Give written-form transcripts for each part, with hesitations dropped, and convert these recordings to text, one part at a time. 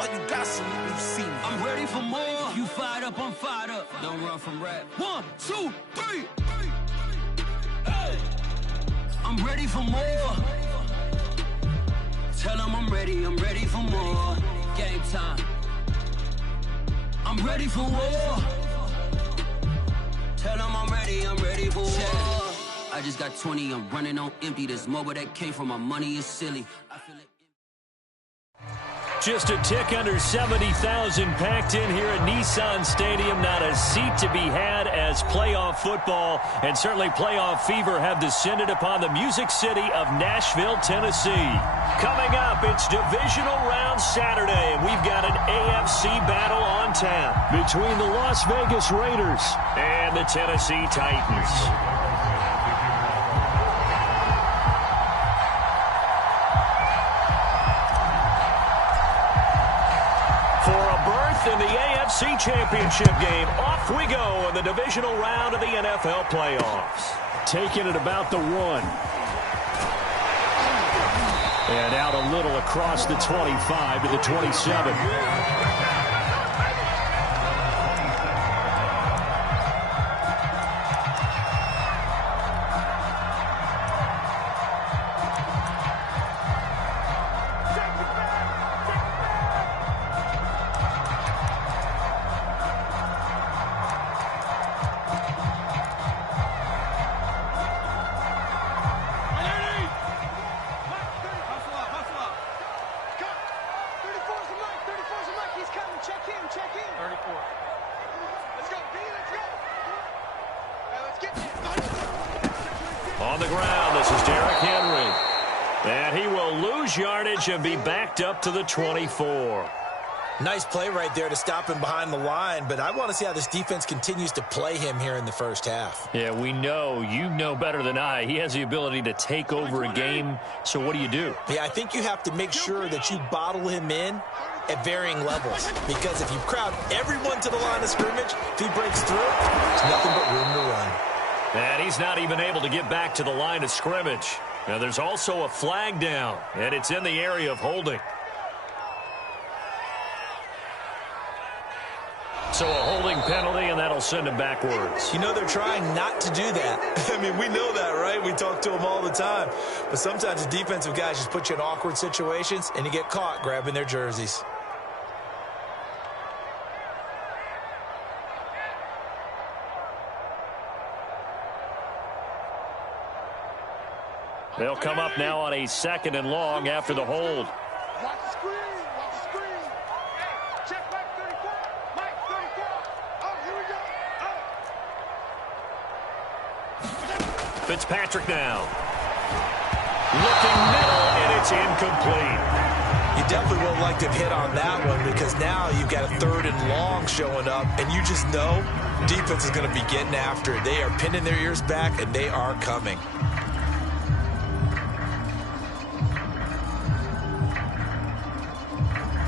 why you got some when you see me. I'm ready for more. You fired up, I'm fired up. Don't run from rap. 1, 2, 3. Hey. I'm ready for more. Tell them I'm ready for more. Game time. I'm ready for war. Tell them I'm ready for war. I just got 20, I'm running on empty. This mobile that came from my money is silly. I feel it. Just a tick under 70,000 packed in here at Nissan Stadium. Not a seat to be had as playoff football and certainly playoff fever have descended upon the Music City of Nashville, Tennessee. Coming up, it's Divisional Round Saturday, and we've got an AFC battle on tap between the Las Vegas Raiders and the Tennessee Titans. In the AFC Championship game, off we go in the divisional round of the NFL playoffs. Taking it about the 1. And out a little across the 25 to the 27. Yardage and be backed up to the 24. Nice play right there to stop him behind the line, but I want to see how this defense continues to play him here in the first half. Yeah, we know. You know better than I. He has the ability to take over a game, so what do you do? Yeah, I think you have to make sure that you bottle him in at varying levels, because if you crowd everyone to the line of scrimmage, if he breaks through, there's nothing but room to run. And he's not even able to get back to the line of scrimmage. Now, there's also a flag down, and it's in the area of holding. So a holding penalty, and that'll send him backwards. You know, they're trying not to do that. I mean, we know that, right? We talk to them all the time. But sometimes the defensive guys just put you in awkward situations, and you get caught grabbing their jerseys. They'll come up now on a 2nd and long after the hold. Watch the screen. Watch the screen. Check Mike 34. Mike 34. Oh, here we go. Oh. Fitzpatrick now. Looking middle, and it's incomplete. You definitely would like to have hit on that one, because now you've got a 3rd and long showing up, and you just know defense is going to be getting after it. They are pinning their ears back, and they are coming.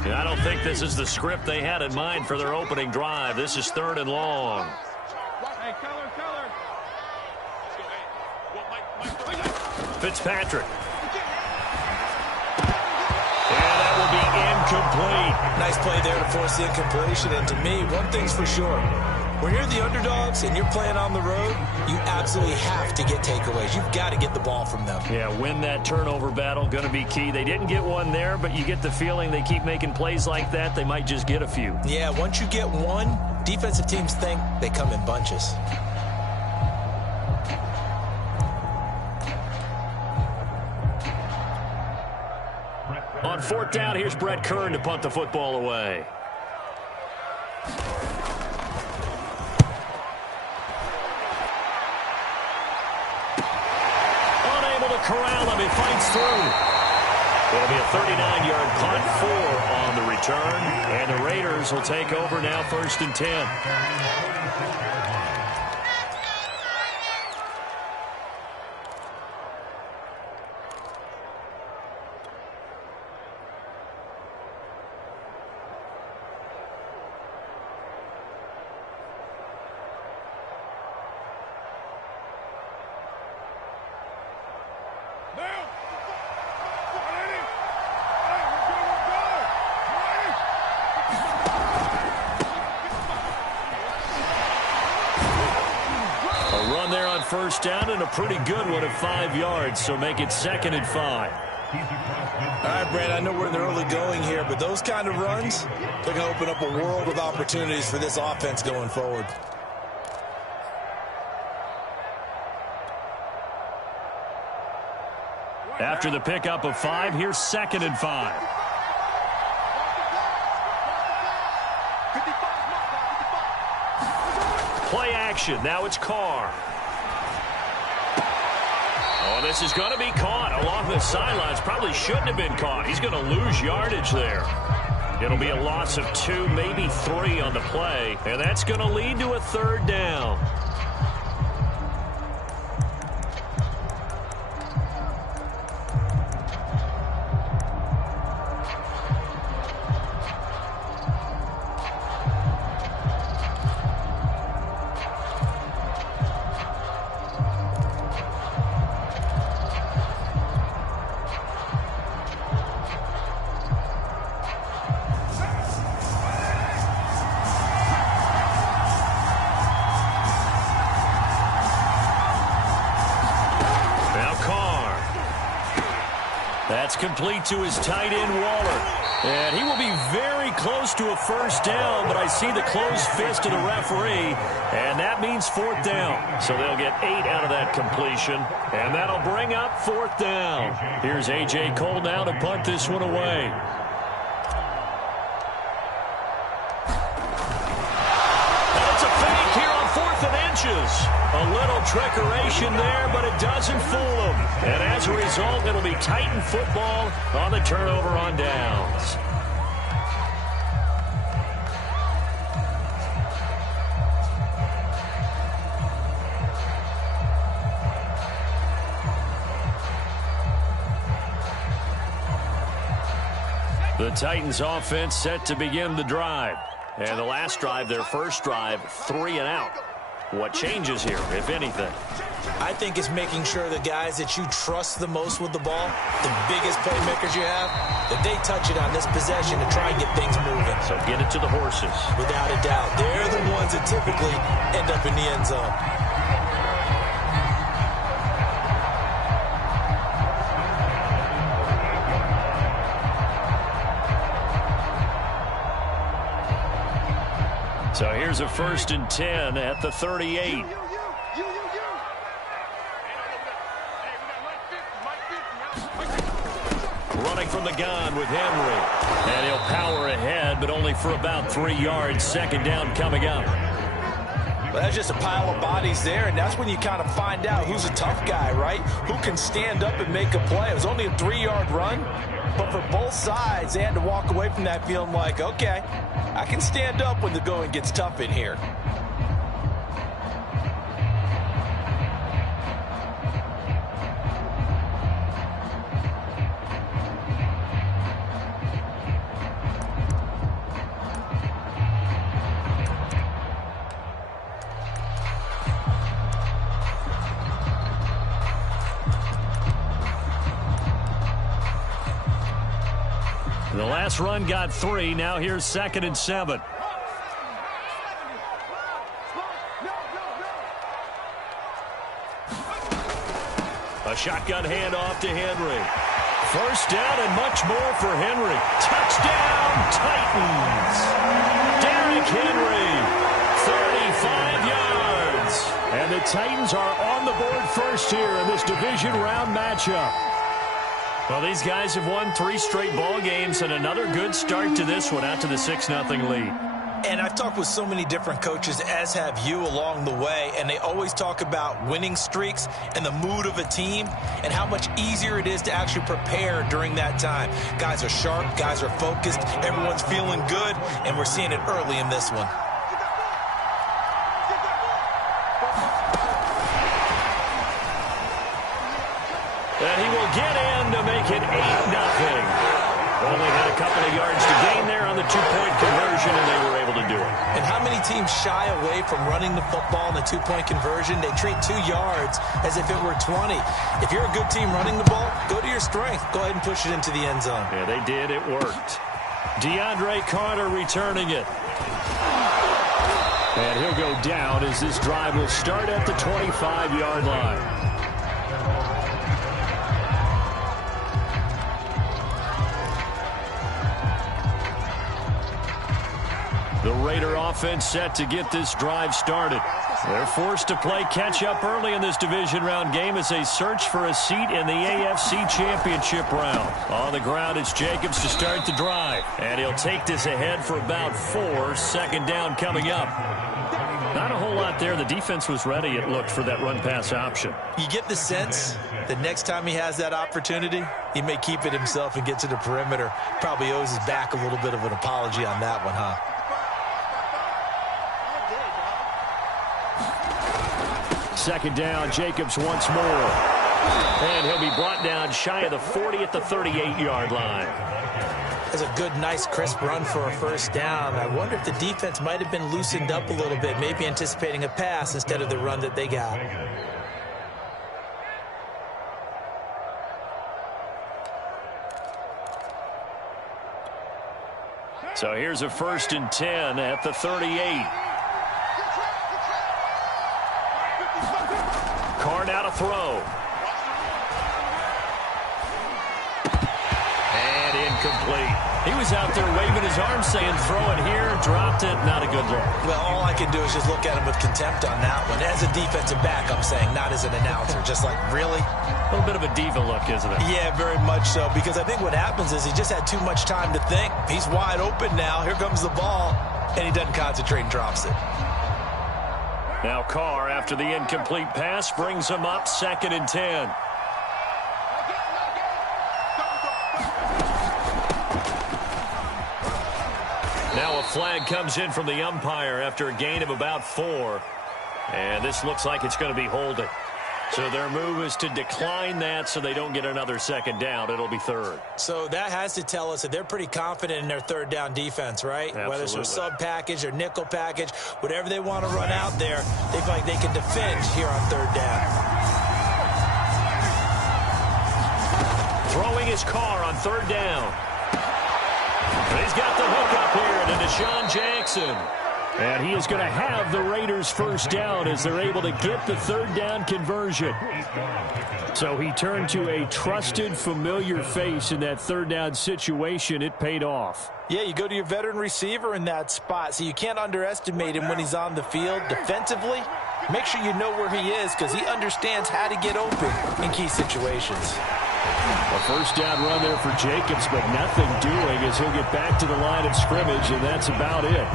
I don't think this is the script they had in mind for their opening drive. This is 3rd and long. Hey, color. Fitzpatrick. And that will be incomplete. Nice play there to force the incompletion. And to me, one thing's for sure. When you're the underdogs and you're playing on the road, you absolutely have to get takeaways. You've got to get the ball from them. Yeah, win that turnover battle, going to be key. They didn't get one there, but you get the feeling they keep making plays like that, they might just get a few. Yeah, once you get one, defensive teams think they come in bunches. On 4th down, here's Brett Kern to punt the football away. Corral him, he fights through. It'll be a 39-yard punt, 4 on the return, and the Raiders will take over now, 1st and 10. first down and a pretty good one at 5 yards, so make it 2nd and 5. All right, Brandon, I know we're in the early going here, but those kind of runs, they're going to open up a world of opportunities for this offense going forward. After the pickup of 5, here's 2nd and 5. Play action. Now it's Carr. Oh, this is going to be caught along the sidelines. Probably shouldn't have been caught. He's going to lose yardage there. It'll be a loss of 2, maybe 3 on the play, and that's going to lead to a 3rd down. That's complete to his tight end, Waller. And he will be very close to a first down, but I see the closed fist of the referee, and that means 4th down. So they'll get 8 out of that completion, and that'll bring up 4th down. Here's A.J. Cole now to punt this one away. And it's a fake here on 4th and inches. A little trickeration there, but it doesn't fool them. And as a result, it'll be Titan football on the turnover on downs. The Titans offense set to begin the drive. And the last drive, their first drive, 3 and out. What changes here, if anything? I think it's making sure the guys that you trust the most with the ball, the biggest playmakers you have, that they touch it on this possession to try and get things moving. So get it to the horses. Without a doubt. They're the ones that typically end up in the end zone. So here's a 1st and 10 at the 38. Running from the gun with Henry. And he'll power ahead, but only for about 3 yards. 2nd down coming up. Well, that's just a pile of bodies there, and that's when you kind of find out who's a tough guy, right? Who can stand up and make a play. It was only a 3-yard run, but for both sides, they had to walk away from that feeling like, okay, I can stand up when the going gets tough in here. The last run got 3. Now here's 2nd and 7. A shotgun handoff to Henry. First down and much more for Henry. Touchdown, Titans. Derrick Henry, 35 yards. And the Titans are on the board first here in this division round matchup. Well, these guys have won 3 straight ball games and another good start to this one out to the 6-0 lead. And I've talked with so many different coaches, as have you, along the way, and they always talk about winning streaks and the mood of a team and how much easier it is to actually prepare during that time. Guys are sharp, guys are focused, everyone's feeling good, and we're seeing it early in this one. And he will get in to make it 8-0. Only had a couple of yards to gain there on the 2-point conversion, and they were able to do it. And how many teams shy away from running the football in a 2-point conversion? They treat 2 yards as if it were 20. If you're a good team running the ball, go to your strength. Go ahead and push it into the end zone. Yeah, they did. It worked. DeAndre Carter returning it. And he'll go down as this drive will start at the 25-yard line. The Raider offense set to get this drive started. They're forced to play catch-up early in this division round game as they search for a seat in the AFC Championship round. On the ground, it's Jacobs to start the drive. And he'll take this ahead for about 4. Second down coming up. Not a whole lot there. The defense was ready, it looked, for that run-pass option. You get the sense that next time he has that opportunity, he may keep it himself and get to the perimeter. Probably owes his back a little bit of an apology on that one, huh? Second down, Jacobs once more. And he'll be brought down shy of the 40 at the 38-yard line. That's a good, nice, crisp run for a first down. I wonder if the defense might have been loosened up a little bit, maybe anticipating a pass instead of the run that they got. So here's a 1st and 10 at the 38. Carr now to throw. And incomplete. He was out there waving his arms saying throw it here, dropped it, not a good look. Well, all I can do is just look at him with contempt on that one. As a defensive back, I'm saying, not as an announcer. Just like, really? A little bit of a diva look, isn't it? Yeah, very much so, because I think what happens is he just had too much time to think. He's wide open now. Here comes the ball, and he doesn't concentrate and drops it. Now Carr, after the incomplete pass, brings him up 2nd and 10. Now a flag comes in from the umpire after a gain of about 4. And this looks like it's going to be holding. So their move is to decline that so they don't get another 2nd down. It'll be 3rd. So that has to tell us that they're pretty confident in their 3rd down defense, right? Absolutely. Whether it's a sub package or nickel package, whatever they want to run out there, they feel like they can defend here on 3rd down. Throwing his Carr on 3rd down. And he's got the hook up here to Deshaun Jackson. And he is going to have the Raiders' 1st down as they're able to get the 3rd down conversion. So he turned to a trusted, familiar face in that 3rd down situation. It paid off. Yeah, you go to your veteran receiver in that spot, so you can't underestimate him when he's on the field defensively. Make sure you know where he is because he understands how to get open in key situations. A 1st down run there for Jacobs, but nothing doing as he'll get back to the line of scrimmage, and that's about it.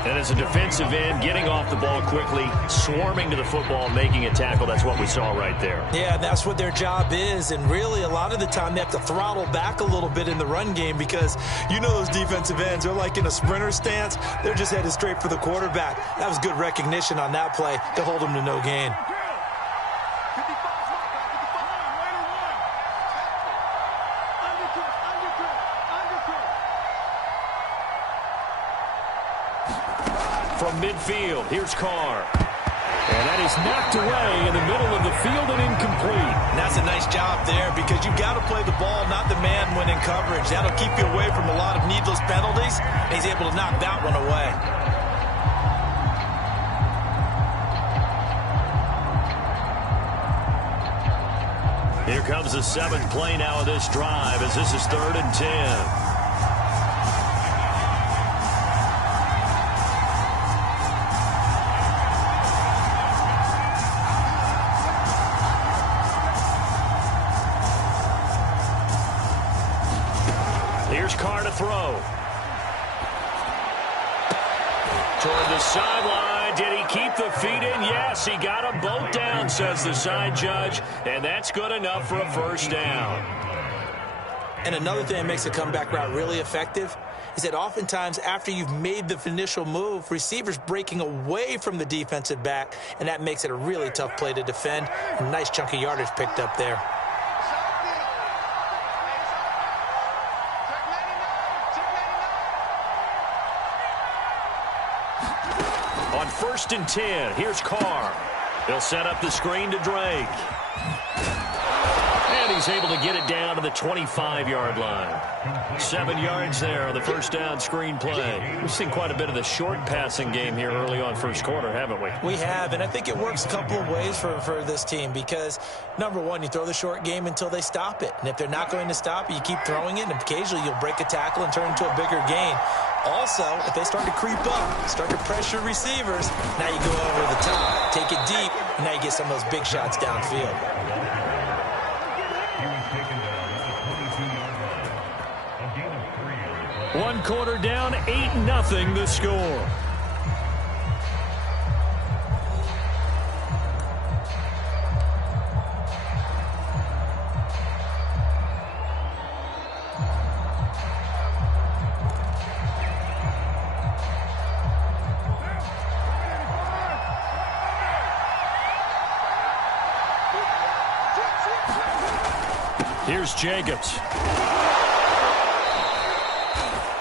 And as a defensive end, getting off the ball quickly, swarming to the football, making a tackle, that's what we saw right there. Yeah, that's what their job is, and really a lot of the time they have to throttle back a little bit in the run game because you know those defensive ends, they're like in a sprinter stance. They're just headed straight for the quarterback. That was good recognition on that play to hold him to no gain. From midfield, here's Carr. And that is knocked away in the middle of the field and incomplete. And that's a nice job there because you've got to play the ball, not the man when in coverage. That'll keep you away from a lot of needless penalties. And he's able to knock that one away. Here comes the 7th play now of this drive as this is 3rd and 10. Here's Carr to throw. Toward the sideline. Did he keep the feet in? Yes, he got them both down, says the side judge. And that's good enough for a 1st down. And another thing that makes a comeback route really effective is that oftentimes after you've made the initial move, receivers breaking away from the defensive back, and that makes it a really tough play to defend. A nice chunk of yardage picked up there. On 1st and 10, here's Carr. He'll set up the screen to Drake. And he's able to get it down to the 25-yard line. 7 yards there on the first down screen play. We've seen quite a bit of the short passing game here early on first quarter, haven't we? We have, and I think it works a couple of ways for this team because, number one, you throw the short game until they stop it. And if they're not going to stop it, you keep throwing it, and occasionally you'll break a tackle and turn into a bigger gain. Also, if they start to creep up, start to pressure receivers, now you go over the top, take it deep, and now you get some of those big shots downfield. One quarter down, 8-0 the score. Here's Jacobs.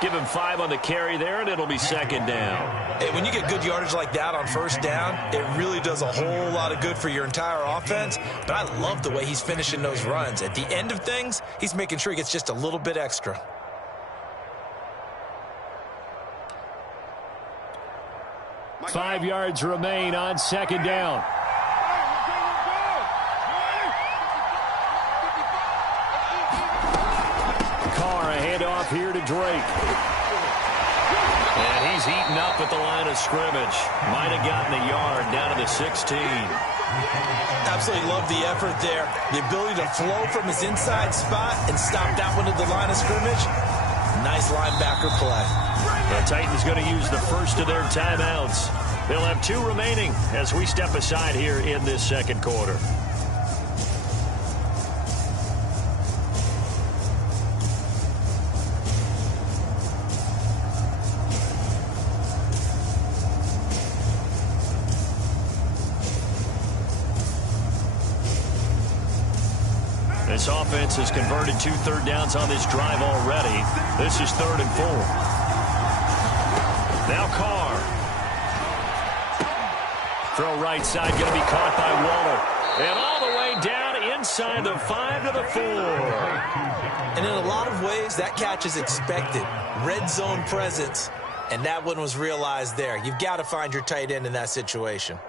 Give him 5 on the carry there, and it'll be second down. Hey, when you get good yardage like that on first down, it really does a whole lot of good for your entire offense. But I love the way he's finishing those runs. At the end of things, he's making sure he gets just a little bit extra. Five yards remain on second down. Here to Drake. And he's eaten up at the line of scrimmage. Might have gotten a yard down to the 16. Absolutely love the effort there. The ability to flow from his inside spot and stop that one at the line of scrimmage. Nice linebacker play. The Titans going to use the first of their timeouts. They'll have 2 remaining as we step aside here in this second quarter. This offense has converted 2 third downs on this drive already. This is 3rd and 4. Now Carr. Throw right side, going to be caught by Waller. And all the way down inside the 5 to the 4. And in a lot of ways, that catch is expected. Red zone presence. And that one was realized there. You've got to find your tight end in that situation.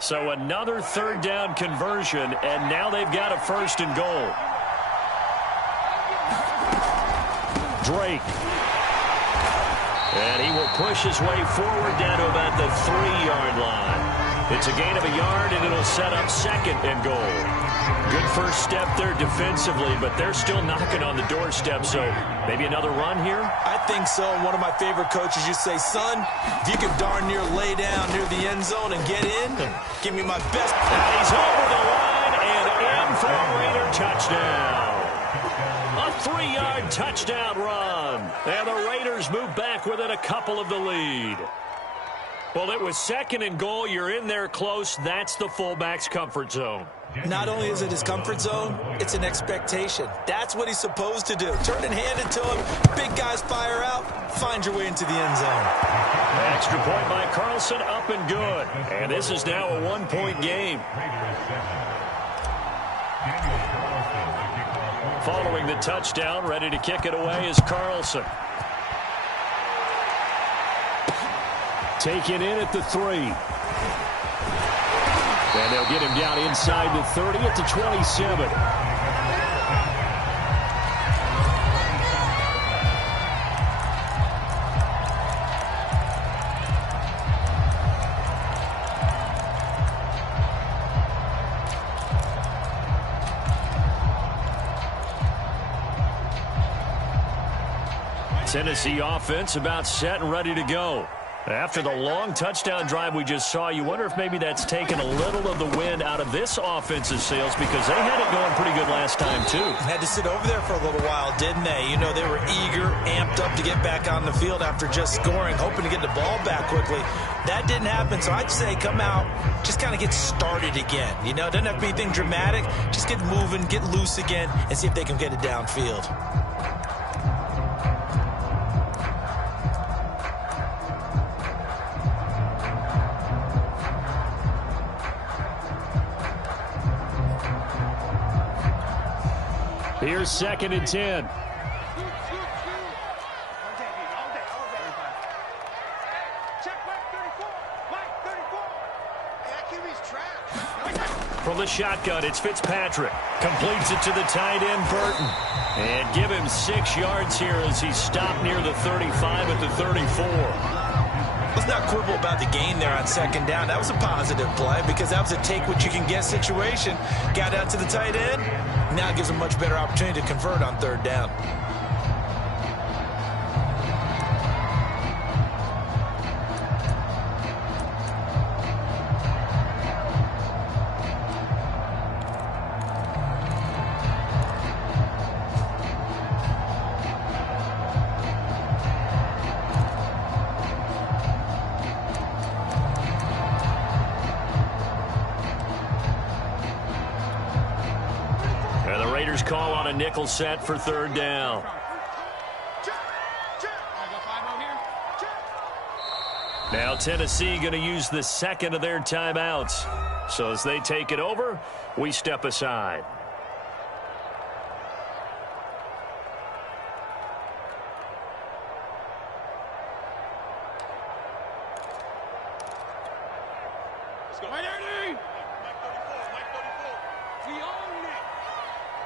So another third down conversion, and now they've got a 1st and goal. Drake. And he will push his way forward down to about the 3-yard line. It's a gain of a yard, and it'll set up 2nd and goal. Good first step there defensively, but they're still knocking on the doorstep, so maybe another run here? I think so. One of my favorite coaches used to say, son, if you can darn near lay down near the end zone and get in, give me my best. And he's over the line and in for a Raider touchdown. A 3-yard touchdown run. And the Raiders move back within a couple of the lead. Well, it was 2nd and goal. You're in there close. That's the fullback's comfort zone. Not only is it his comfort zone, it's an expectation. That's what he's supposed to do. Turn and hand it to him. Big guys fire out. Find your way into the end zone. Extra point by Carlson, up and good. And this is now a 1-point game. Following the touchdown, ready to kick it away is Carlson. Taken in at the 3. And they'll get him down inside the 30 at the 27. Tennessee offense about set and ready to go. After the long touchdown drive we just saw, you wonder if maybe that's taken a little of the wind out of this offensive sails because they had it going pretty good last time, too. Had to sit over there for a little while, didn't they? You know, they were eager, amped up to get back on the field after just scoring, hoping to get the ball back quickly. That didn't happen, so I'd say come out, just kind of get started again. You know, it doesn't have to be anything dramatic. Just get moving, get loose again, and see if they can get it downfield. Here's 2nd and 10. From the shotgun, it's Fitzpatrick. Completes it to the tight end, Burton. And give him 6 yards here as he's stopped near the 35 at the 34. Let's not quibble about the gain there on 2nd down. That was a positive play because that was a take-what-you-can-get situation. Got out to the tight end. Now it gives him a much better opportunity to convert on 3rd down. Call on a nickel set for 3rd down. Now Tennessee going to use the 2nd of their timeouts. So as they take it over, we step aside. Let's go. Right, Ernie! Mike 34, Mike 34. We own it.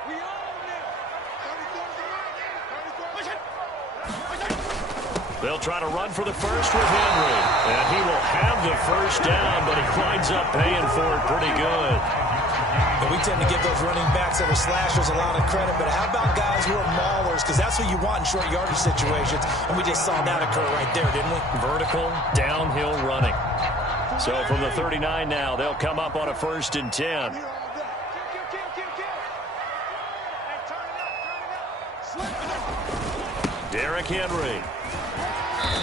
We own it. 34. Push it. Push it. They'll try to run for the first with Henry. And he will have the first down, but he winds up paying for it pretty good. And we tend to give those running backs that are slashers a lot of credit, but how about guys who are maulers? Because that's what you want in short yardage situations, and we just saw that occur right there, didn't we? Vertical, downhill running. So from the 39 now, they'll come up on a 1st and 10. Derrick Henry.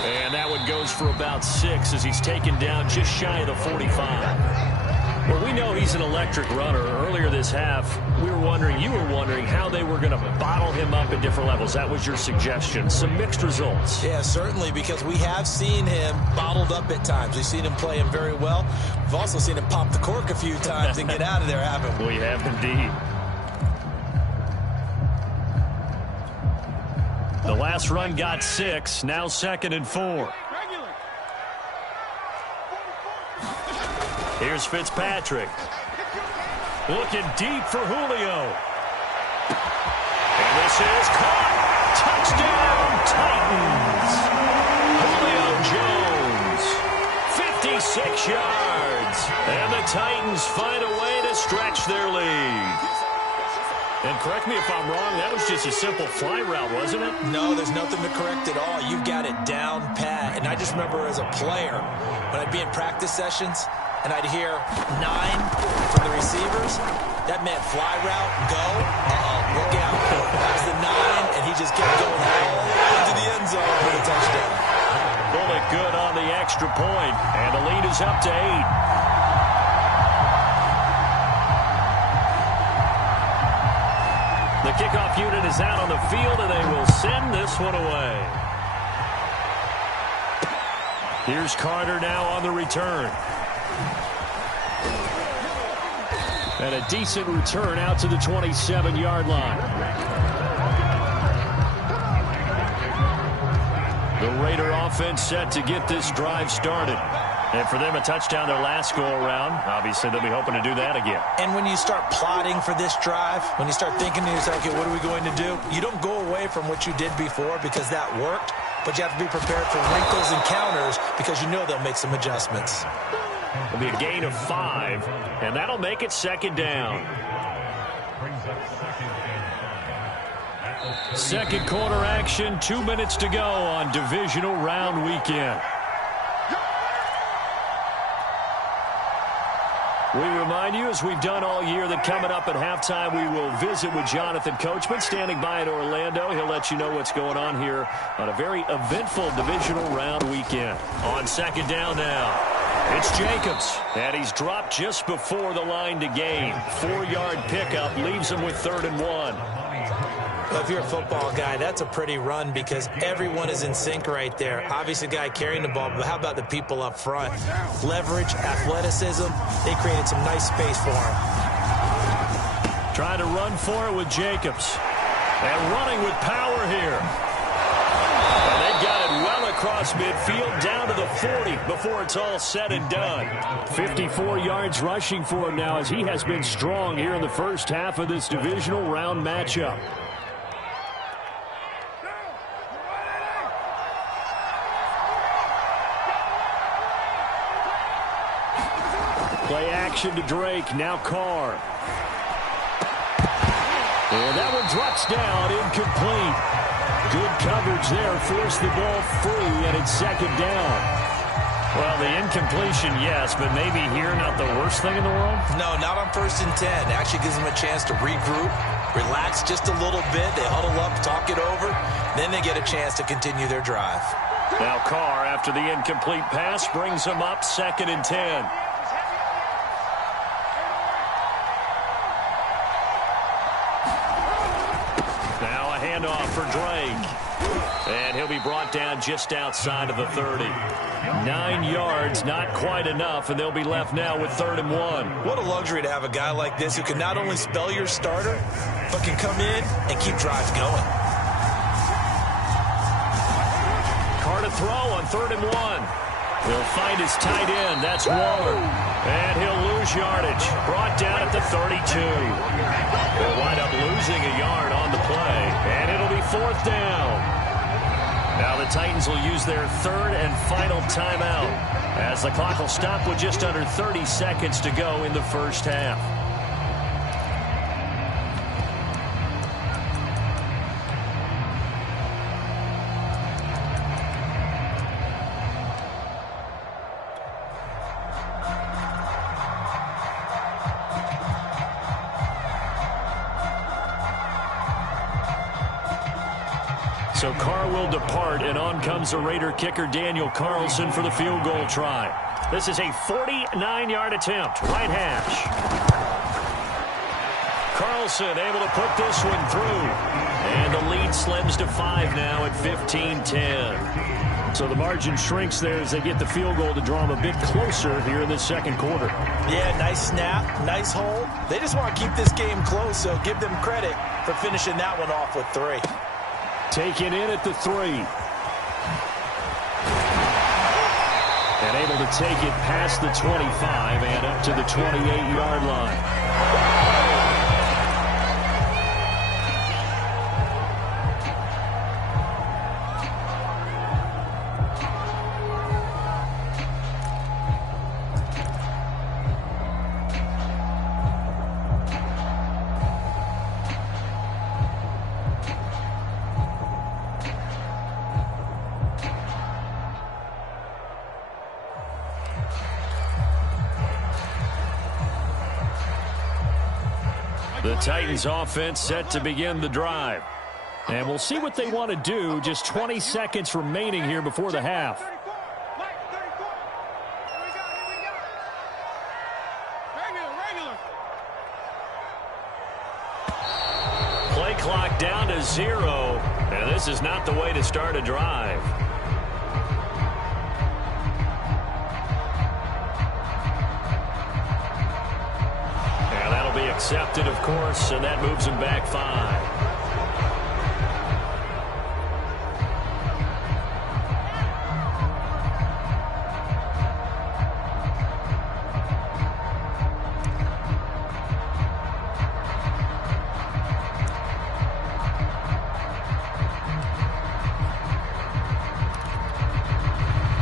And that one goes for about 6 as he's taken down just shy of the 45. Well, we know he's an electric runner. Earlier this half, you were wondering how they were going to bottle him up at different levels. That was your suggestion. Some mixed results. Yeah, certainly, because we have seen him bottled up at times. We've seen him play him very well. We've also seen him pop the cork a few times and get out of there, haven't we? We have indeed. The last run got 6. Now 2nd and 4. Here's Fitzpatrick. Looking deep for Julio. And this is caught. Touchdown, Titans. Julio Jones. 56 yards. And the Titans find a way to stretch their lead. And correct me if I'm wrong, that was just a simple fly route, wasn't it? No, there's nothing to correct at all. You've got it down pat. And I just remember as a player, when I'd be in practice sessions, and I'd hear 9 from the receivers, that meant fly route, go, look out. That was the 9, and he just kept going all into the end zone for the touchdown. Bullet good on the extra point, and the lead is up to 8. The kickoff unit is out on the field, and they will send this one away. Here's Carter now on the return. And a decent return out to the 27-yard line. The Raider offense set to get this drive started. And for them, a touchdown their last go-around. Obviously, they'll be hoping to do that again. And when you start plotting for this drive, when you start thinking to yourself, okay, what are we going to do? You don't go away from what you did before because that worked, but you have to be prepared for wrinkles and counters because you know they'll make some adjustments. It'll be a gain of 5, and that'll make it 2nd down. Second quarter action, 2 minutes to go on divisional round weekend. We remind you, as we've done all year, that coming up at halftime, we will visit with Jonathan Coachman, standing by in Orlando. He'll let you know what's going on here on a very eventful divisional round weekend. On 2nd down now, it's Jacobs, and he's dropped just before the line to gain. 4-yard pickup leaves him with 3rd and 1. Well, if you're a football guy, that's a pretty run because everyone is in sync right there. Obviously, the guy carrying the ball, but how about the people up front? Leverage, athleticism, they created some nice space for him. Trying to run for it with Jacobs. And running with power here. And they've got it well across midfield down to the 40 before it's all said and done. 54 yards rushing for him now as he has been strong here in the first half of this divisional round matchup. Play action to Drake, now Carr. And that one drops down, incomplete. Good coverage there, forced the ball free, and it's second down. Well, the incompletion, yes, but maybe here not the worst thing in the world? No, not on 1st and 10. It actually gives them a chance to regroup, relax just a little bit. They huddle up, talk it over, then they get a chance to continue their drive. Now Carr, after the incomplete pass, brings them up 2nd and 10. Handoff for Drake. And he'll be brought down just outside of the 30. 9 yards, not quite enough, and they'll be left now with 3rd and 1. What a luxury to have a guy like this who can not only spell your starter, but can come in and keep drives going. Carr to throw on 3rd and 1. He'll find his tight end. That's Waller. And he'll lose yardage. Brought down at the 32. They'll wind up losing a yard on the play. And it'll be 4th down. Now the Titans will use their 3rd and final timeout as the clock will stop with just under 30 seconds to go in the first half. So Carr will depart, and on comes the Raider kicker Daniel Carlson for the field goal try. This is a 49-yard attempt, right hash. Carlson able to put this one through. And the lead slims to 5 now at 15-10. So the margin shrinks there as they get the field goal to draw them a bit closer here in the second quarter. Yeah, nice snap, nice hold. They just want to keep this game close, so give them credit for finishing that one off with 3. Taken in at the 3. And able to take it past the 25 and up to the 28-yard line. The Titans offense set to begin the drive. And we'll see what they want to do. Just 20 seconds remaining here before the half. Play clock down to 0. And this is not the way to start a drive. Accepted, of course, and that moves him back 5.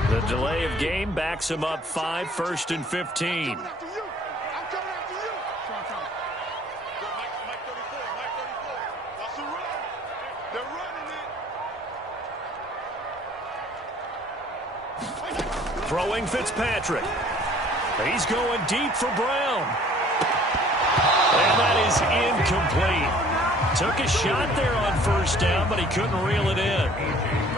The delay of game backs him up 5, 1st and 15. Throwing Fitzpatrick. He's going deep for Brown. And that is incomplete. Took a shot there on 1st down, but he couldn't reel it in.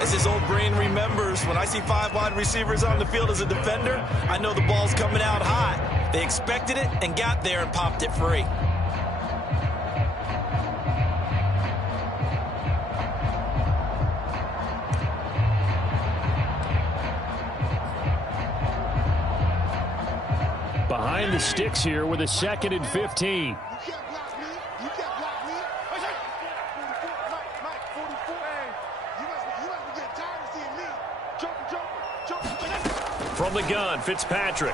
As his old brain remembers, when I see 5 wide receivers on the field as a defender, I know the ball's coming out hot. They expected it and got there and popped it free. Behind the sticks here with a 2nd and 15. From the gun, Fitzpatrick.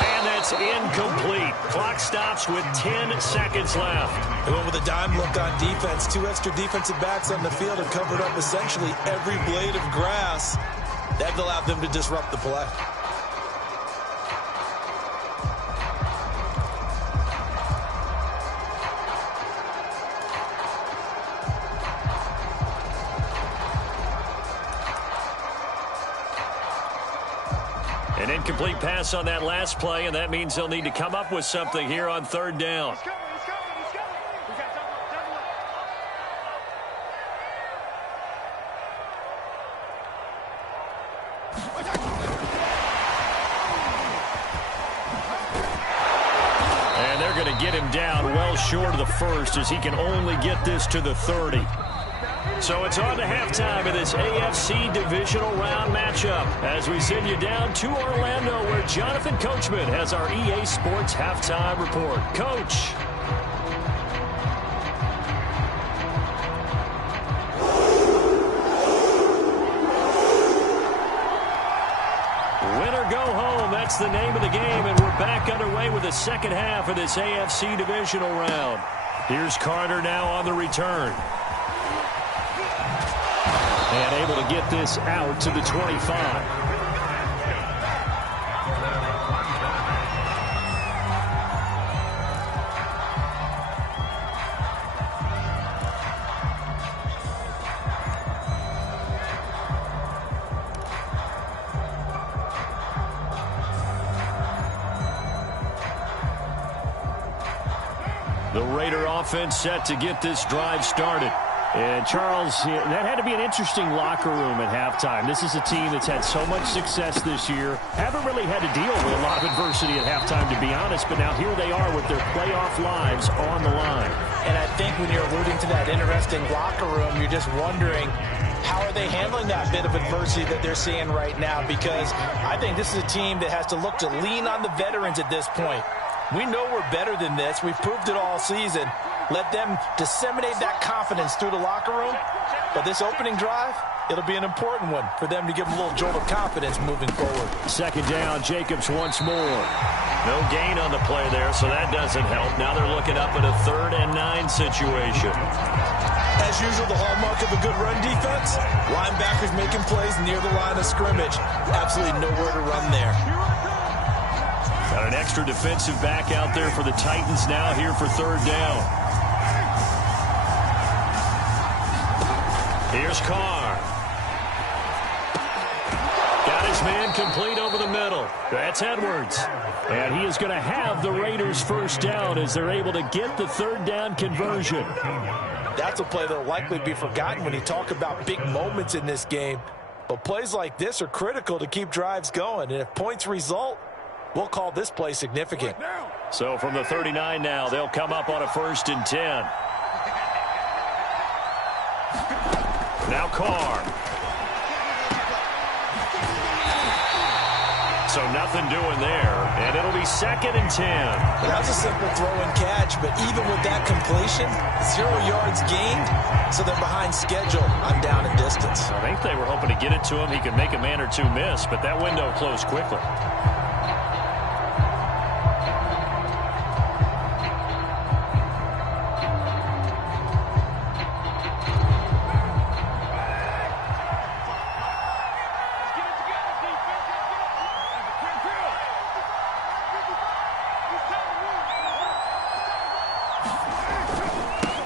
And that's incomplete. Clock stops with 10 seconds left. They went with a dime look on defense. 2 extra defensive backs on the field and covered up essentially every blade of grass. That allowed them to disrupt the play. An incomplete pass on that last play, and that means they'll need to come up with something here on third down. He's coming. We got double up. And they're going to get him down well short of the first as he can only get this to the 30. So it's on to halftime of this AFC Divisional Round matchup as we send you down to Orlando where Jonathan Coachman has our EA Sports Halftime Report. Coach. Win or go home, that's the name of the game, and we're back underway with the second half of this AFC Divisional Round. Here's Carter now on the return. And able to get this out to the 25. The Raider offense set to get this drive started. And, Charles, that had to be an interesting locker room at halftime. This is a team that's had so much success this year. Haven't really had to deal with a lot of adversity at halftime, to be honest. But now here they are with their playoff lives on the line. And I think when you're alluding to that interesting locker room, you're just wondering, how are they handling that bit of adversity that they're seeing right now? Because I think this is a team that has to look to lean on the veterans at this point. We know we're better than this. We've proved it all season. Let them disseminate that confidence through the locker room. But this opening drive, it'll be an important one for them to give them a little jolt of confidence moving forward. Second down, Jacobs once more. No gain on the play there, so that doesn't help. Now they're looking up at a 3rd and 9 situation. As usual, the hallmark of a good run defense, linebackers making plays near the line of scrimmage. Absolutely nowhere to run there. Got an extra defensive back out there for the Titans now here for 3rd down. Here's Carr. Got his man complete over the middle. That's Edwards. And he is going to have the Raiders first down as they're able to get the 3rd down conversion. That's a play that will likely be forgotten when you talk about big moments in this game. But plays like this are critical to keep drives going. And if points result, we'll call this play significant. So from the 39 now, they'll come up on a 1st and 10. Now Carr. So nothing doing there. And it'll be 2nd and 10. That was a simple throw and catch, but even with that completion, 0 yards gained, so they're behind schedule on down and distance. I think they were hoping to get it to him. He could make a man or two miss, but that window closed quickly.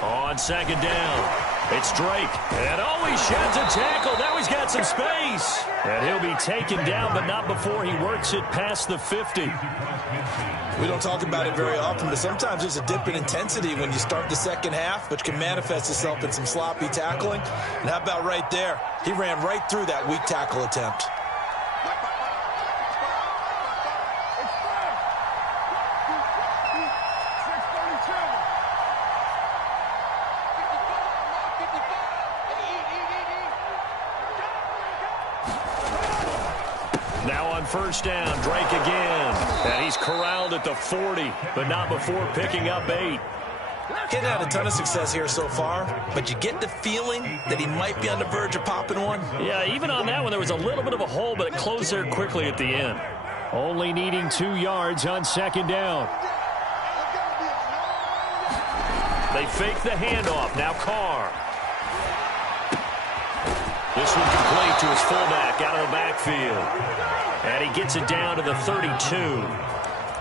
On 2nd down, it's Drake. And he sheds a tackle. Now he's got some space. And he'll be taken down, but not before he works it past the 50. We don't talk about it very often, but sometimes there's a dip in intensity when you start the second half, which can manifest itself in some sloppy tackling. And how about right there? He ran right through that weak tackle attempt. Now on 1st down, Drake again. And he's corralled at the 40, but not before picking up 8. He hasn't had a ton of success here so far, but you get the feeling that he might be on the verge of popping one. Yeah, even on that one, there was a little bit of a hole, but it closed there quickly at the end. Only needing 2 yards on second down. They fake the handoff. Now Carr. This one complete to his fullback out of the backfield. And he gets it down to the 32.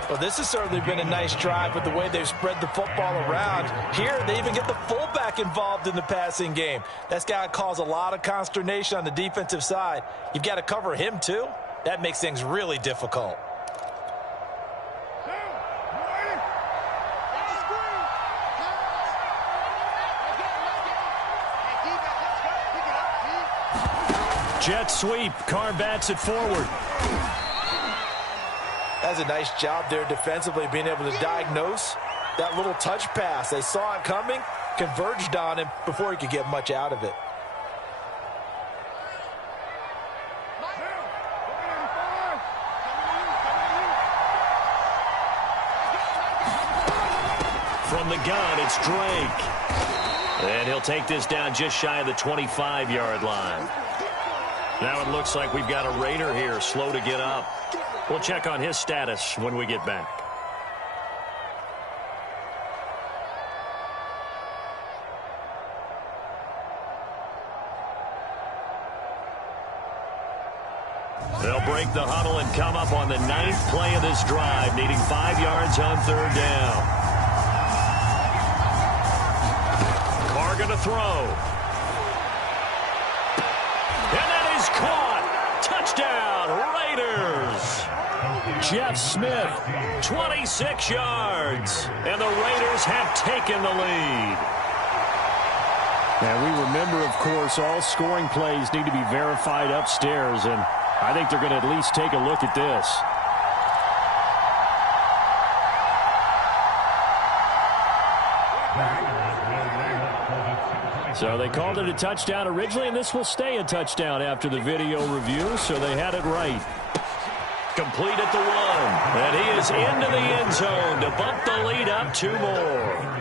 Well, this has certainly been a nice drive with the way they've spread the football around. Here, they even get the fullback involved in the passing game. That's got to cause a lot of consternation on the defensive side. You've got to cover him, too. That makes things really difficult. Jet sweep. Carr bats it forward. That's a nice job there defensively, being able to diagnose that little touch pass. They saw it coming, converged on him before he could get much out of it. From the gun, it's Drake. And he'll take this down just shy of the 25-yard line. Now it looks like we've got a Raider here, slow to get up. We'll check on his status when we get back. They'll break the huddle and come up on the 9th play of this drive, needing 5 yards on third down. Carr going to throw. And that is caught. Touchdown, Raiders. Jeff Smith, 26 yards. And the Raiders have taken the lead. And we remember, of course, all scoring plays need to be verified upstairs, and I think they're going to at least take a look at this. So they called it a touchdown originally, and this will stay a touchdown after the video review, so they had it right. Complete at the 1, and he is into the end zone to bump the lead up 2 more.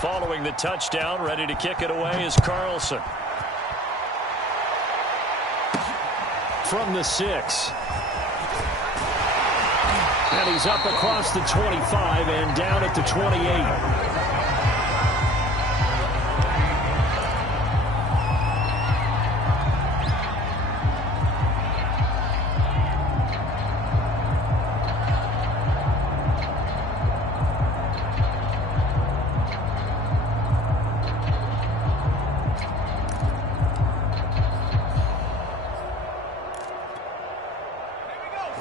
Following the touchdown, ready to kick it away is Carlson. From the 6. And he's up across the 25 and down at the 28.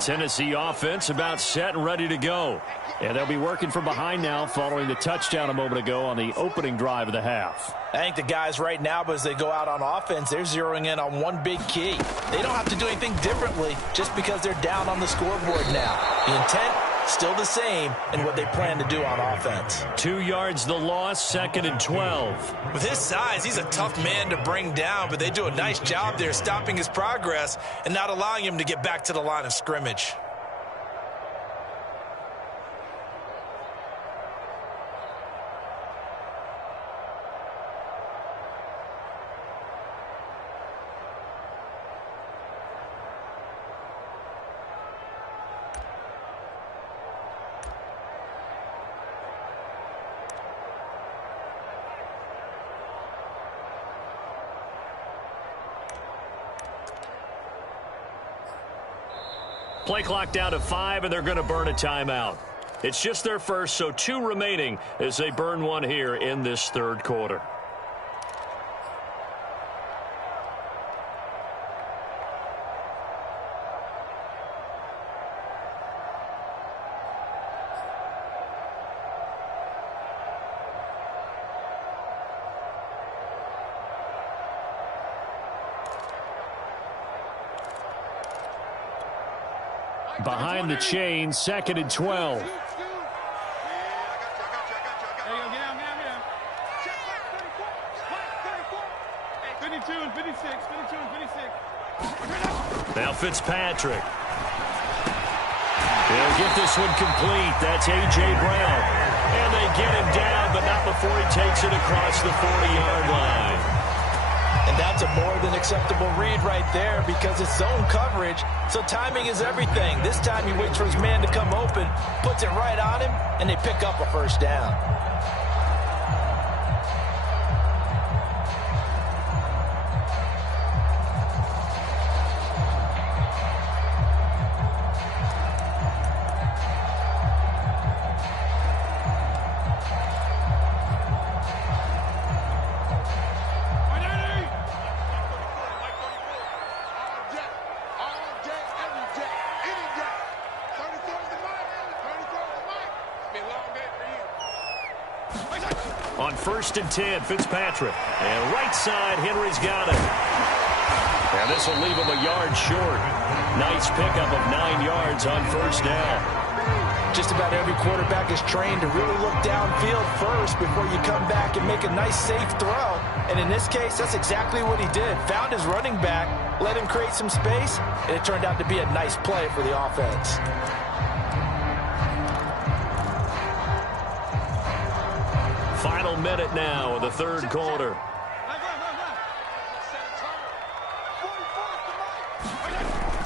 Tennessee offense about set and ready to go. And they'll be working from behind now following the touchdown a moment ago on the opening drive of the half. I think the guys right now, as they go out on offense, they're zeroing in on one big key. They don't have to do anything differently just because they're down on the scoreboard now. The intent, still the same in what they plan to do on offense. 2 yards the loss, 2nd and 12. With his size, he's a tough man to bring down, but they do a nice job there stopping his progress and not allowing him to get back to the line of scrimmage. Play clock down to 5, and they're going to burn a timeout. It's just their first, so 2 remaining as they burn one here in this third quarter. Behind the chain, 2nd and 12. There you go. Get down. Check back 34. 32 and 56. 52 and 56. Now Fitzpatrick. He'll get this one complete. That's A.J. Brown. And they get him down, but not before he takes it across the 40-yard line. And that's a more than acceptable read right there because it's zone coverage, so timing is everything. This time he waits for his man to come open, puts it right on him, and they pick up a first down. On 1st and 10, Fitzpatrick. And right side, Henry's got it. And this will leave him a yard short. Nice pickup of 9 yards on first down. Just about every quarterback is trained to really look downfield first before you come back and make a nice, safe throw. And in this case, that's exactly what he did. Found his running back, let him create some space, and it turned out to be a nice play for the offense. Final minute now of the third quarter.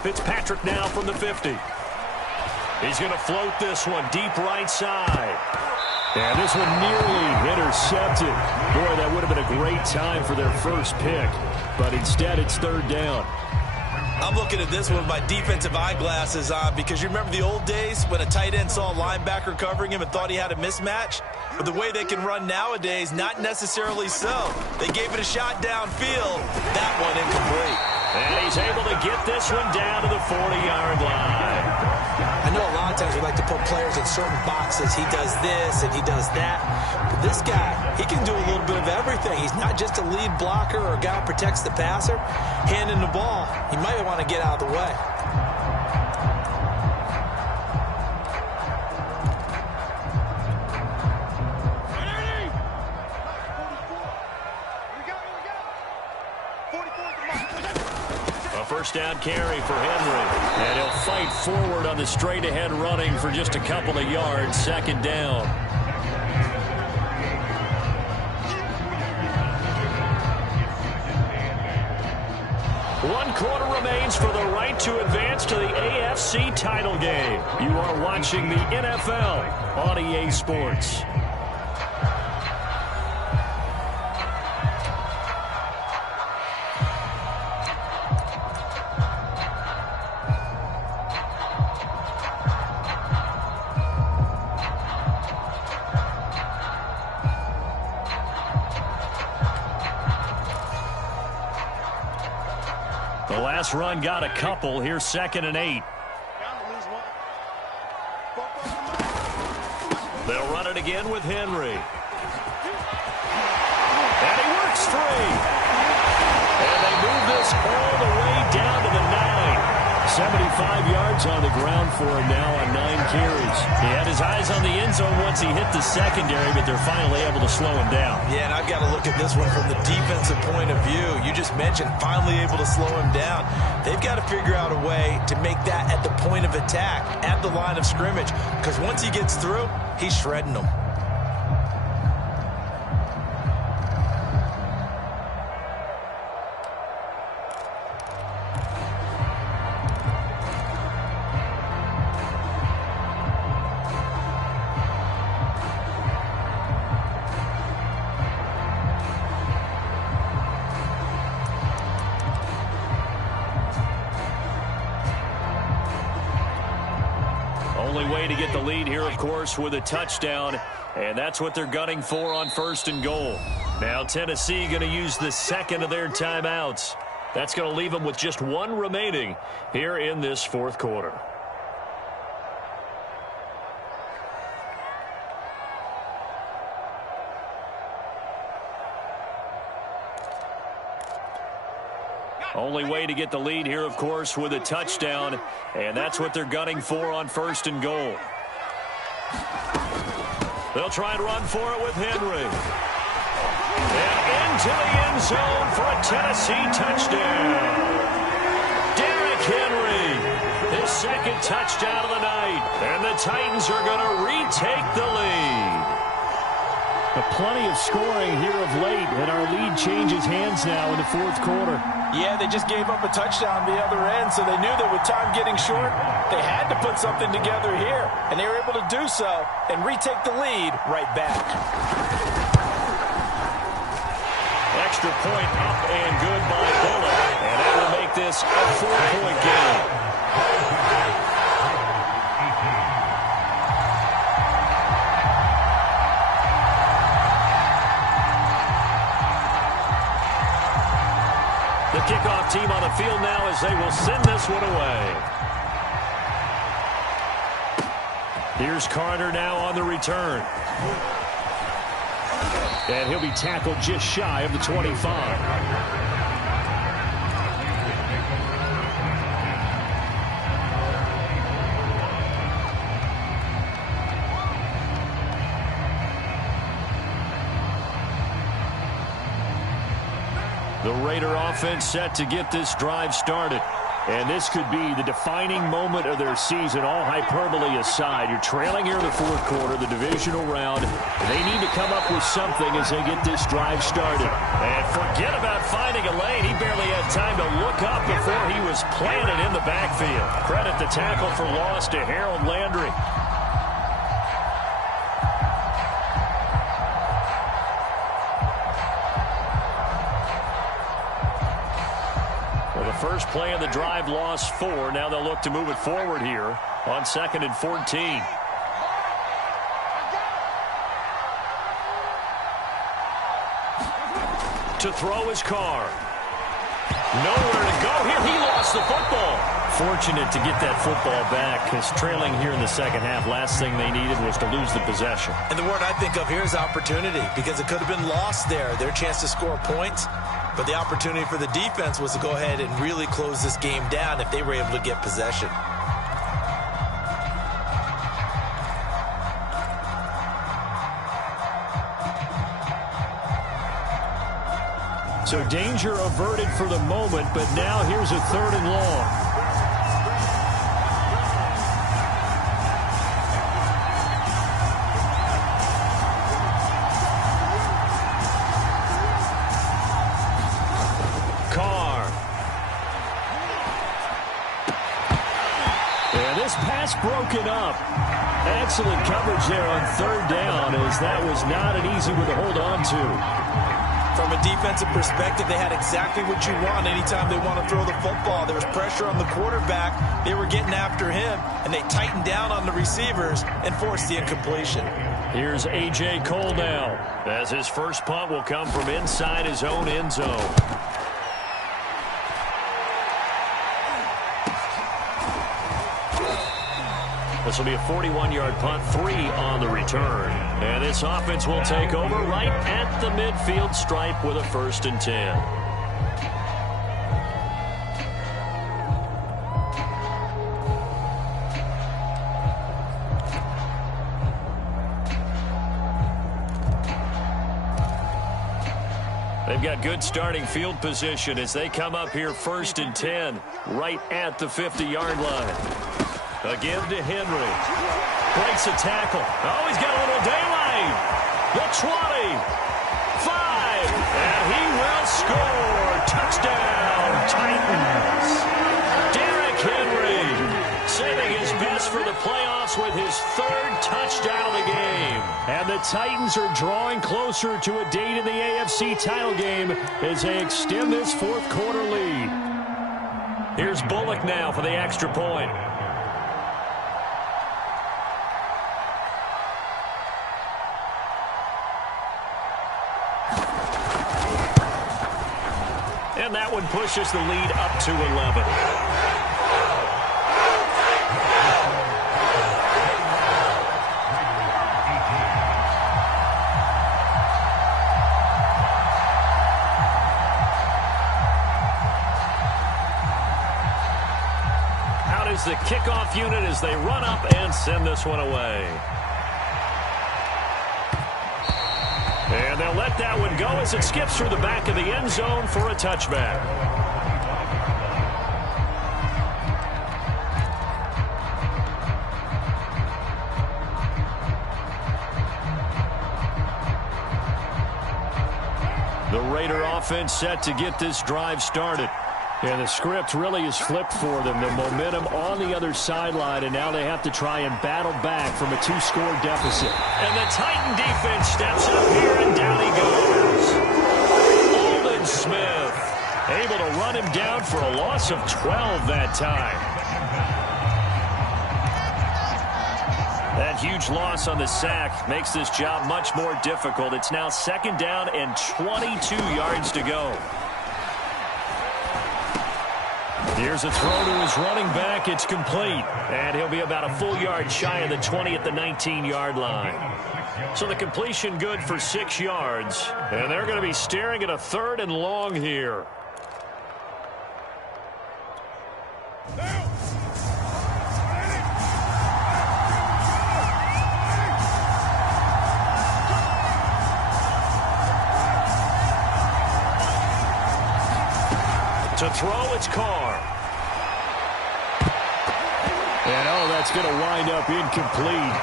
Fitzpatrick now from the 50. He's going to float this one deep right side. And this one nearly intercepted. Boy, that would have been a great time for their first pick. But instead, it's third down. I'm looking at this one with my defensive eyeglasses on because you remember the old days when a tight end saw a linebacker covering him and thought he had a mismatch? But the way they can run nowadays, not necessarily so. They gave it a shot downfield. That one incomplete. And he's able to get this one down to the 40-yard line. I know a lot of times we like to put players in certain boxes. He does this and he does that. But this guy, he can do a little bit of everything. He's not just a lead blocker or a guy who protects the passer. Handing the ball, he might want to get out of the way. First down carry for Henry. And he'll fight forward on the straight-ahead running for just a couple of yards. Second down. One quarter remains for the right to advance to the AFC title game. You are watching the NFL on EA Sports. The last run got a couple. Here's 2nd and 8. They'll run it again with Henry. And he works free. And they move this all the way down to the 9. 75 yards on the ground for him now on 9 carries. He had his eyes on the end zone once he hit the secondary, but they're finally able to slow him down. Yeah, and I've got to look at this one from the defensive point of view. You just mentioned finally able to slow him down. They've got to figure out a way to make that at the point of attack, at the line of scrimmage, because once he gets through, he's shredding them. Only way to get the lead here, of course, with a touchdown, and that's what they're gunning for on 1st and goal. Now Tennessee going to use the second of their timeouts. That's going to leave them with just one remaining here in this fourth quarter. Only way to get the lead here, of course, with a touchdown, and that's what they're gunning for on 1st and goal. They'll try and run for it with Henry. And into the end zone for a Tennessee touchdown. Derrick Henry second touchdown of the night. And the Titans are going to retake the lead. Plenty of scoring here of late, and our lead changes hands now in the fourth quarter. Yeah, they just gave up a touchdown the other end, so they knew that with time getting short, they had to put something together here. And they were able to do so and retake the lead right back. Extra point up and good by Bullock. And that will make this a 4-point game. The kickoff team on the field now as they will send this one away. Here's Carter now on the return. And he'll be tackled just shy of the 25. The Raider offense set to get this drive started. And this could be the defining moment of their season, all hyperbole aside. You're trailing here in the fourth quarter, the divisional round. They need to come up with something as they get this drive started. And forget about finding a lane. He barely had time to look up before he was planted in the backfield. Credit the tackle for loss to Harold Landry. First play of the drive, lost 4. Now they'll look to move it forward here on 2nd and 14. To throw his car. Nowhere to go here. He lost the football. Fortunate to get that football back, because trailing here in the second half, last thing they needed was to lose the possession. And the word I think of here is opportunity, because it could have been lost there. Their chance to score points. But the opportunity for the defense was to go ahead and really close this game down if they were able to get possession. So danger averted for the moment, but now here's a 3rd and long. Broken up. Excellent coverage there on 3rd down, as that was not an easy one to hold on to. From a defensive perspective, they had exactly what you want anytime they want to throw the football. There was pressure on the quarterback. They were getting after him, and they tightened down on the receivers and forced the incompletion. Here's A.J. Cole now, as his first punt will come from inside his own end zone. This will be a 41-yard punt, 3 on the return. And this offense will take over right at the midfield stripe with a 1st and 10. They've got good starting field position as they come up here 1st and 10, right at the 50-yard line. A give to Henry. Breaks a tackle. Oh, he's got a little daylight. The 20. 5. And he will score. Touchdown, Titans. Derrick Henry saving his best for the playoffs with his 3rd touchdown of the game. And the Titans are drawing closer to a date in the AFC title game as they extend this fourth quarter lead. Here's Bullock now for the extra point. And that one pushes the lead up to 11. Out is the kickoff unit as they run up and send this one away. And they'll let that one go as it skips through the back of the end zone for a touchback. Raider offense set to get this drive started. And the script really is flipped for them. The momentum on the other sideline, and now they have to try and battle back from a 2-score deficit. And the Titan defense steps up here, and down he goes. Aldon Smith able to run him down for a loss of 12 that time. That huge loss on the sack makes this job much more difficult. It's now 2nd down and 22 yards to go. Here's a throw to his running back. It's complete. And he'll be about a full yard shy of the 20 at the 19-yard line. So the completion good for 6 yards. And they're going to be staring at a 3rd and long here. To throw, it's Carr. And that's going to wind up incomplete.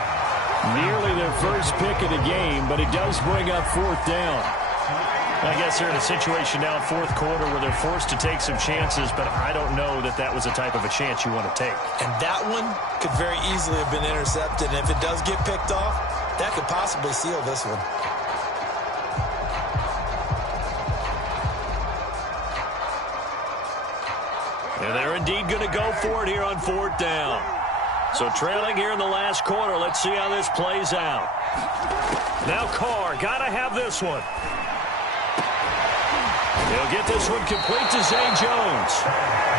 Nearly their first pick of the game, but it does bring up 4th down. I guess they're in a situation now, 4th quarter, where they're forced to take some chances, but I don't know that that was the type of a chance you want to take. And that one could very easily have been intercepted, and if it does get picked off, that could possibly seal this one. And they're indeed going to go for it here on 4th down. So trailing here in the last quarter. Let's see how this plays out. Now Carr, got to have this one. He'll get this one complete to Zay Jones.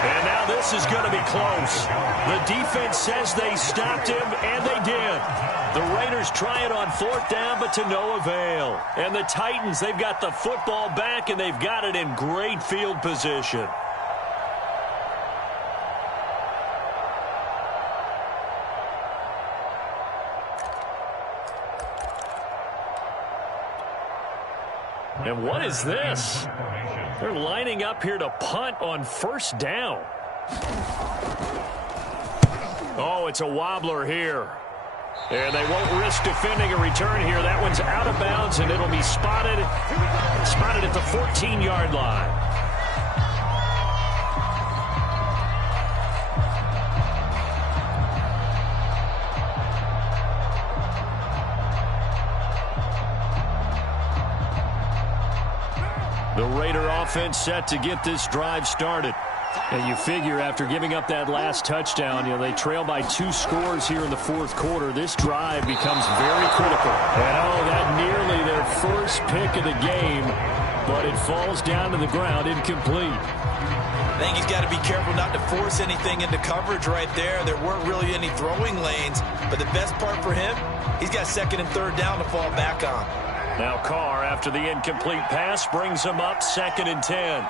And now this is going to be close. The defense says they stopped him, and they did. The Raiders try it on 4th down, but to no avail. And the Titans, they've got the football back, and they've got it in great field position. And what is this? They're lining up here to punt on 1st down. Oh, it's a wobbler here. And they won't risk defending a return here. That one's out of bounds, and it'll be spotted at the 14-yard line. The Raider offense set to get this drive started. And you figure after giving up that last touchdown, they trail by 2 scores here in the 4th quarter. This drive becomes very critical. And that nearly their first pick of the game, but it falls down to the ground incomplete. I think he's got to be careful not to force anything into coverage right there. There weren't really any throwing lanes, but the best part for him, he's got 2nd and 3rd down to fall back on. Now Carr, after the incomplete pass, brings him up 2nd and 10.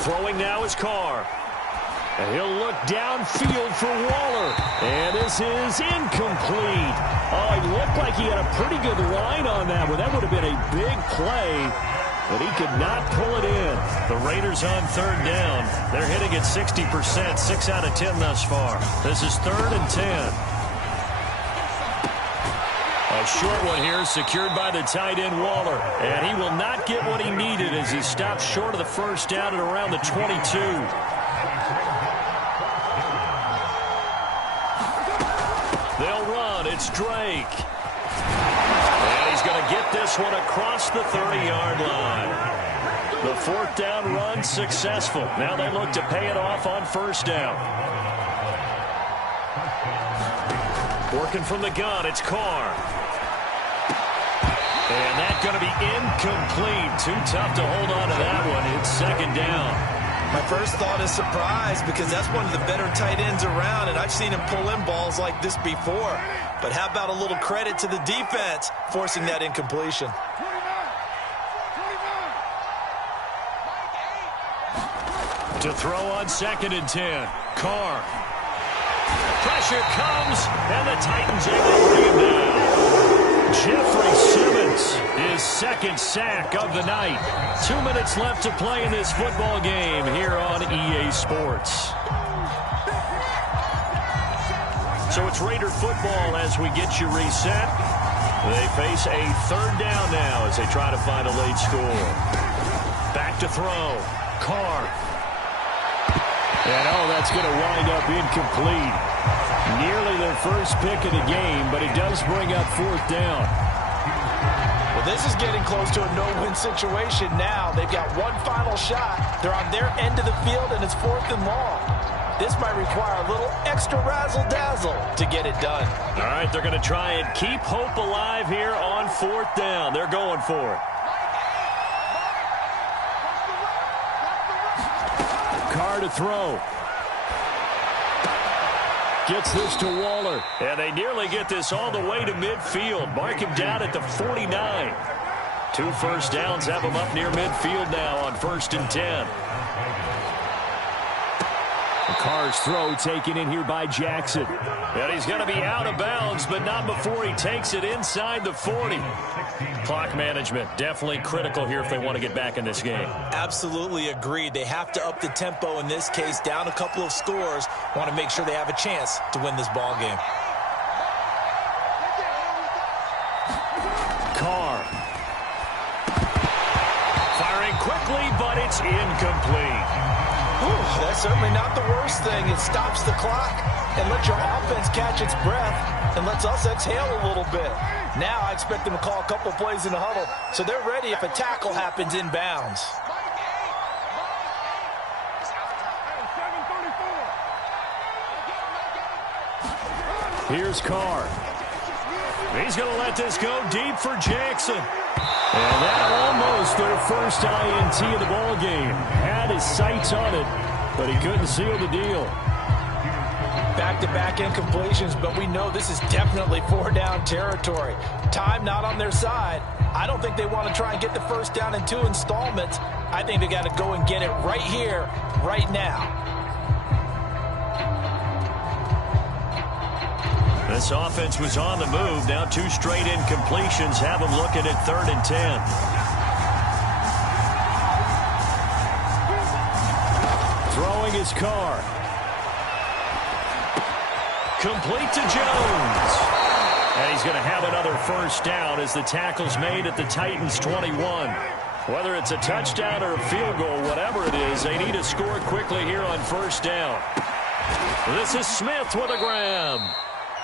Throwing now is Carr. And he'll look downfield for Waller. And this is incomplete. Oh, it looked like he had a pretty good line on that one. That would have been a big play, but he could not pull it in. The Raiders on 3rd down. They're hitting at 60%, 6 out of 10 thus far. This is 3rd and 10. A short one here secured by the tight end Waller. And he will not get what he needed as he stops short of the 1st down at around the 22. They'll run. It's Drake. And he's going to get this one across the 30-yard line. The 4th down run successful. Now they look to pay it off on 1st down. Working from the gun, it's Carr. And that's going to be incomplete. Too tough to hold on to that one. It's 2nd down. My first thought is surprise because that's one of the better tight ends around, and I've seen him pull in balls like this before. But how about a little credit to the defense forcing that incompletion? To throw on 2nd and 10. Carr. Pressure comes, and the Titans able to bring him down. Jeffrey Simmons, his 2nd sack of the night. 2 minutes left to play in this football game here on EA Sports. So it's Raider football as we get you reset. They face a third down now as they try to find a late score. Back to throw. Carr. And, that's going to wind up incomplete. Nearly their first pick of the game, but it does bring up fourth down. Well, this is getting close to a no-win situation now. They've got one final shot. They're on their end of the field, and it's 4th and long. This might require a little extra razzle-dazzle to get it done. All right, they're going to try and keep hope alive here on 4th down. They're going for it. Carr to throw. Gets this to Waller. And they nearly get this all the way to midfield. Mark him down at the 49. 2 first downs have him up near midfield now on 1st and 10. Carr's throw taken in here by Jackson. And he's going to be out of bounds, but not before he takes it inside the 40. Clock management definitely critical here if they want to get back in this game. Absolutely agreed. They have to up the tempo in this case, down a couple of scores. Want to make sure they have a chance to win this ball game. Carr. Firing quickly, but it's incomplete. That's certainly not the worst thing. It stops the clock and lets your offense catch its breath and lets us exhale a little bit. Now I expect them to call a couple plays in the huddle, so they're ready if a tackle happens inbounds. Here's Carr. He's going to let this go deep for Jackson. And that almost their first INT of the ball game. Had his sights on it, but he couldn't seal the deal. Back-to-back incompletions, but we know this is definitely 4-down territory. Time not on their side. I don't think they want to try and get the first down in 2 installments. I think they got to go and get it right here, right now. This offense was on the move. Now 2 straight incompletions have them looking at 3rd and 10. Throwing his Carr. Complete to Jones. And he's going to have another first down as the tackle's made at the Titans' 21. Whether it's a touchdown or a field goal, whatever it is, they need to score quickly here on 1st down. This is Smith with a grab.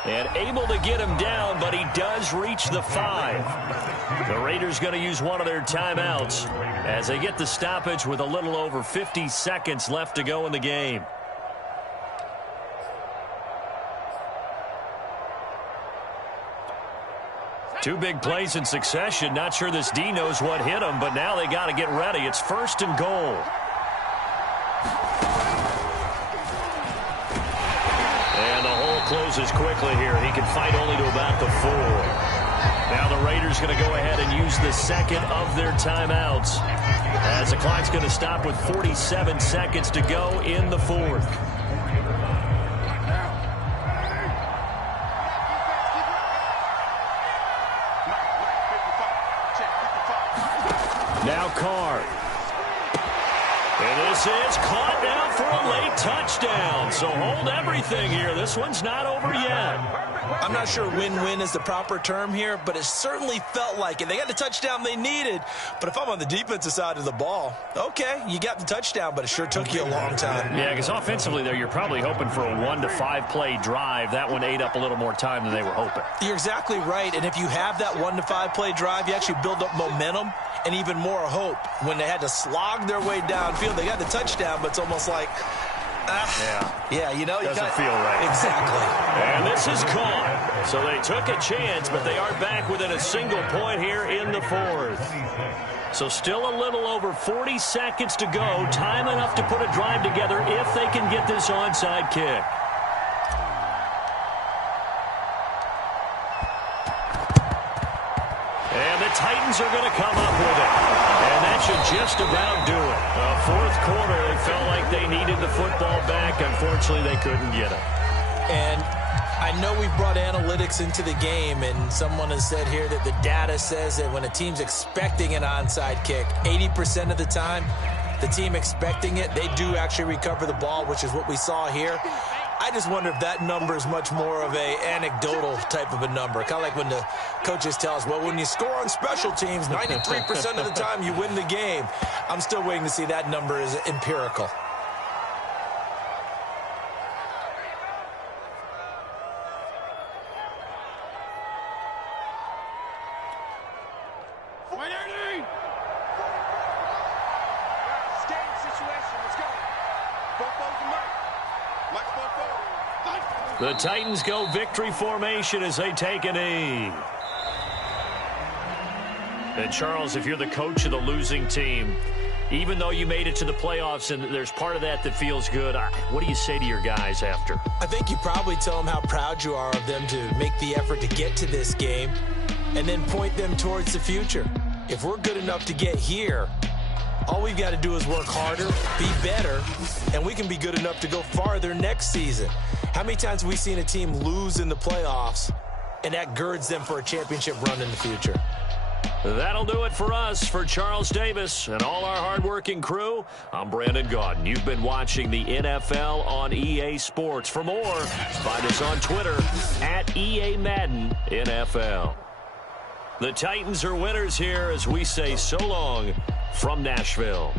And able to get him down, but he does reach the 5. The Raiders going to use one of their timeouts as they get the stoppage with a little over 50 seconds left to go in the game. Two big plays in succession. Not sure this D knows what hit him, but now they got to get ready. It's 1st and goal. And the hole closes quickly here. He can fight only to about the 4. Now the Raiders going to go ahead and use the second of their timeouts as the clock's going to stop with 47 seconds to go in the 4th. Now Carr. And this is caught now for a late touchdown. So hold everything here. This one's not over yet. I'm not sure win-win is the proper term here, but it certainly felt like it. They got the touchdown they needed, but if I'm on the defensive side of the ball, okay, you got the touchdown, but it sure took you a long time. Yeah, because offensively there, you're probably hoping for a 1 to 5 play drive. That one ate up a little more time than they were hoping. You're exactly right, and if you have that 1 to 5 play drive, you actually build up momentum and even more hope. When they had to slog their way downfield, they got the touchdown, but it's almost like, yeah, you know, doesn't feel right. Exactly. And this is caught. So they took a chance, but they are back within a single point here in the 4th. So still a little over 40 seconds to go. Time enough to put a drive together if they can get this onside kick. And the Titans are going to come up with it. And that should just about do it. 4th quarter, they felt like they needed the football back. Unfortunately, they couldn't get it. And I know we've brought analytics into the game, and someone has said here that the data says that when a team's expecting an onside kick, 80% of the time, the team expecting it, they do actually recover the ball, which is what we saw here. I just wonder if that number is much more of a anecdotal type of a number. Kind of like when the coaches tell us, well, when you score on special teams, 93% of the time you win the game. I'm still waiting to see that number is empirical. The Titans go victory formation as they take a knee. And Charles, if you're the coach of the losing team, even though you made it to the playoffs and there's part of that that feels good, what do you say to your guys after? I think you probably tell them how proud you are of them to make the effort to get to this game and then point them towards the future. If we're good enough to get here, all we've got to do is work harder, be better, and we can be good enough to go farther next season. How many times have we seen a team lose in the playoffs, and that girds them for a championship run in the future? That'll do it for us. For Charles Davis and all our hardworking crew, I'm Brandon Gaudin. You've been watching the NFL on EA Sports. For more, find us on Twitter at EA Madden NFL. The Titans are winners here as we say so long from Nashville.